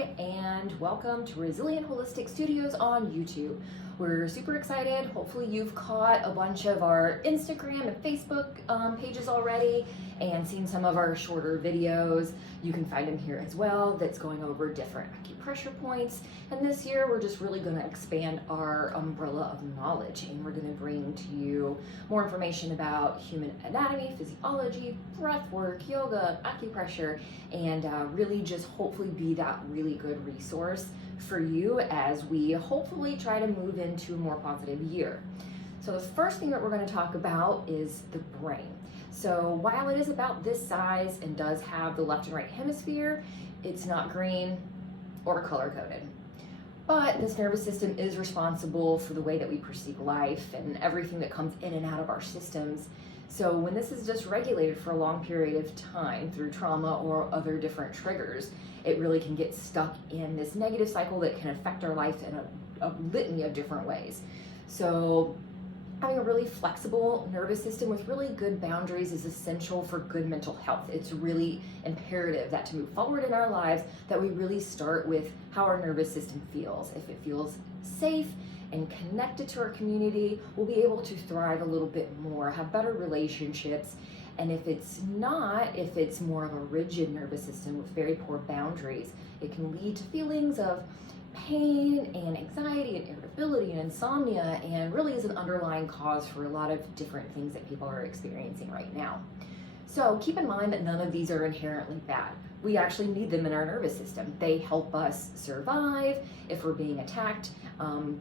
everybody, and welcome to Resilient Holistic Studios on YouTube. We're super excited. Hopefully you've caught a bunch of our Instagram and Facebook pages already and seen some of our shorter videos. You can find them here as well, that's going over different acupressure points. And this year we're just really going to expand our umbrella of knowledge, and we're going to bring to you more information about human anatomy, physiology, breath work, yoga, acupressure, and really just hopefully be that really good resource for you as we hopefully try to move into a more positive year. So the first thing that we're going to talk about is the brain. So while it is about this size and does have the left and right hemisphere, it's not green or color coded. But this nervous system is responsible for the way that we perceive life and everything that comes in and out of our systems. So when this is dysregulated for a long period of time through trauma or other different triggers, it really can get stuck in this negative cycle that can affect our life in a litany of different ways. So having a really flexible nervous system with really good boundaries is essential for good mental health. It's really imperative that to move forward in our lives, that we really start with how our nervous system feels. If it feels safe and connected to our community, we'll be able to thrive a little bit more, have better relationships. And if it's not, if it's more of a rigid nervous system with very poor boundaries, it can lead to feelings of pain and anxiety and irritability and insomnia, and really is an underlying cause for a lot of different things that people are experiencing right now. So keep in mind that none of these are inherently bad. We actually need them in our nervous system. They help us survive if we're being attacked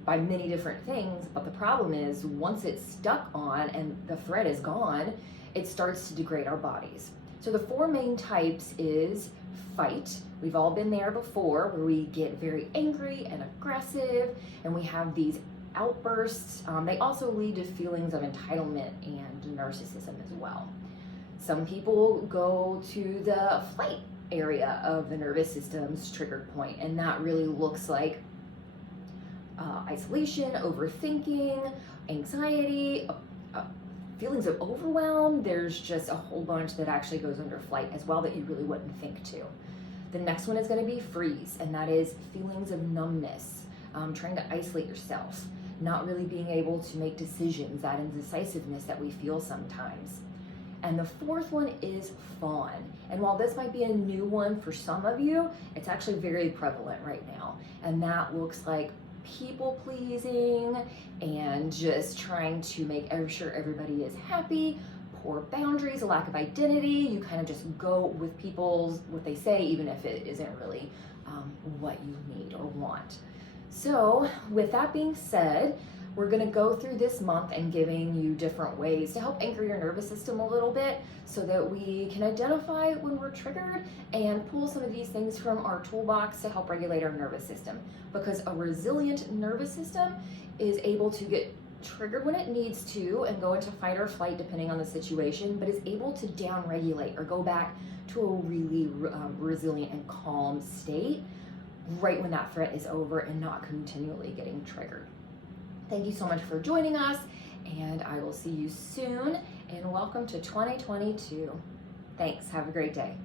by many different things. But the problem is, once it's stuck on and the threat is gone, it starts to degrade our bodies. So the four main types is fight. We've all been there before, where we get very angry and aggressive and we have these outbursts. They also lead to feelings of entitlement and narcissism as well. Some people go to the flight area of the nervous system's triggered point, and that really looks like isolation, overthinking, anxiety, feelings of overwhelm. There's just a whole bunch that actually goes under flight as well that you really wouldn't think to. The next one is going to be freeze, and that is feelings of numbness, trying to isolate yourself, not really being able to make decisions, that indecisiveness that we feel sometimes. And the fourth one is fawn. And while this might be a new one for some of you, it's actually very prevalent right now. And that looks like people pleasing and just trying to make sure everybody is happy, poor boundaries, a lack of identity. You kind of just go with people's what they say, even if it isn't really what you need or want. So with that being said, we're going to go through this month and giving you different ways to help anchor your nervous system a little bit so that we can identify when we're triggered and pull some of these things from our toolbox to help regulate our nervous system. Because a resilient nervous system is able to get triggered when it needs to and go into fight or flight depending on the situation, but is able to down-regulate or go back to a really resilient and calm state right when that threat is over and not continually getting triggered. Thank you so much for joining us, and I will see you soon, and welcome to 2022. Thanks. Have a great day.